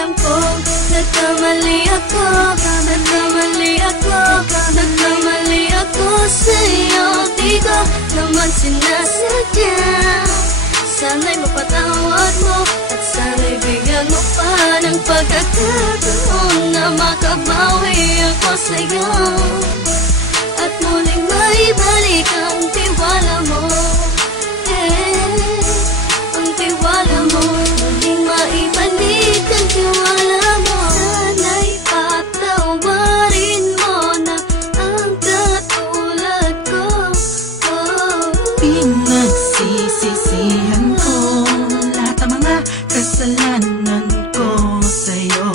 Alam ko, nagkamali ako, nagkamali ako, nagkamali ako sa'yo. Di ko naman sinasadya. Sana'y mapatawad mo at sana'y bigyan mo pa ng pagkakataon na makabawi ako sa'yo at muling maibalik ang tiwala mo. Ang tiwala mo, muling maibalik ang tiwala mo. Sana'y patawarin mo na ang katulad ko. Pinagsisisihan ko lahat ng mga kasalanan ko sa'yo.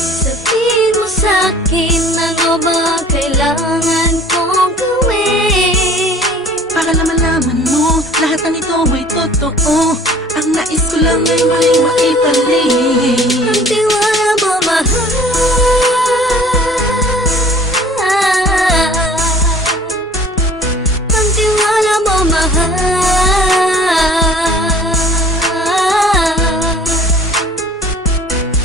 Sabihin mo sa'kin ano ba kailangan kong gawin para malaman mo lahat ng ito ay totoo. Ang nais ko lang ay muling maibalik ang tiwala mo, mahal. Ang tiwala mo, mahal.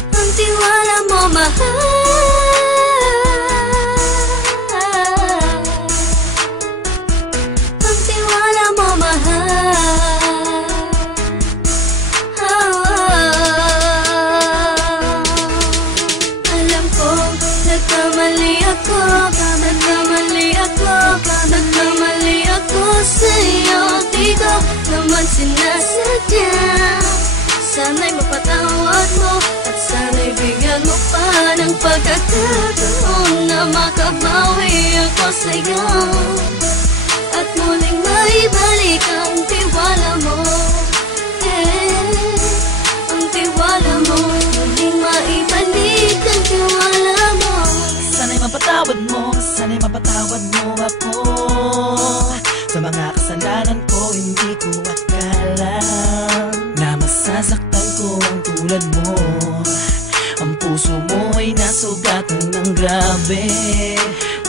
Ang tiwala mo, mahal. Ang tiwala mo, mahal. Alam ko, nagkamali ako, nagkamali ako, nagkamali ako sa'yo. Di ko naman sinasadya. Sana'y mapatawad mo at sana'y bigyan mo pa ng pagkakataon na makabawi ako sa'yo at muling maibalik ang tiwala mo. Ang tiwala mo, muling maibalik ang tiwala mo. Sana'y mapatawad mo, sana'y mapatawad mo ako sa mga kasalanan ko. Hindi ko akala na masasaktan ko ang tulad mo. Ang puso mo ay nasugatan ng grabe,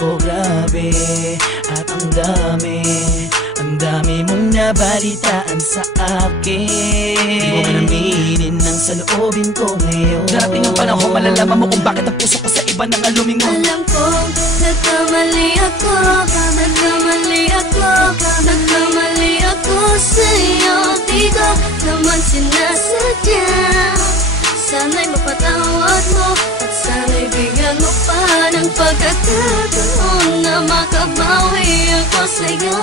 oh grabe. At ang dami mong nabalitaan sa akin. Di mo man aminin ang saloobin ko ngayon. Darating ang panahon, malalaman mo kung bakit ang puso ko sa iba nang alumingon. Alam ko, nagkamali ako, nagkamali ako, nagkamali ako sa'yo. Di ko naman sinasadya. Sana'y mapatawad mo at sana'y bigyan mo pa ng pagkakataon na makabawi ako sa'yo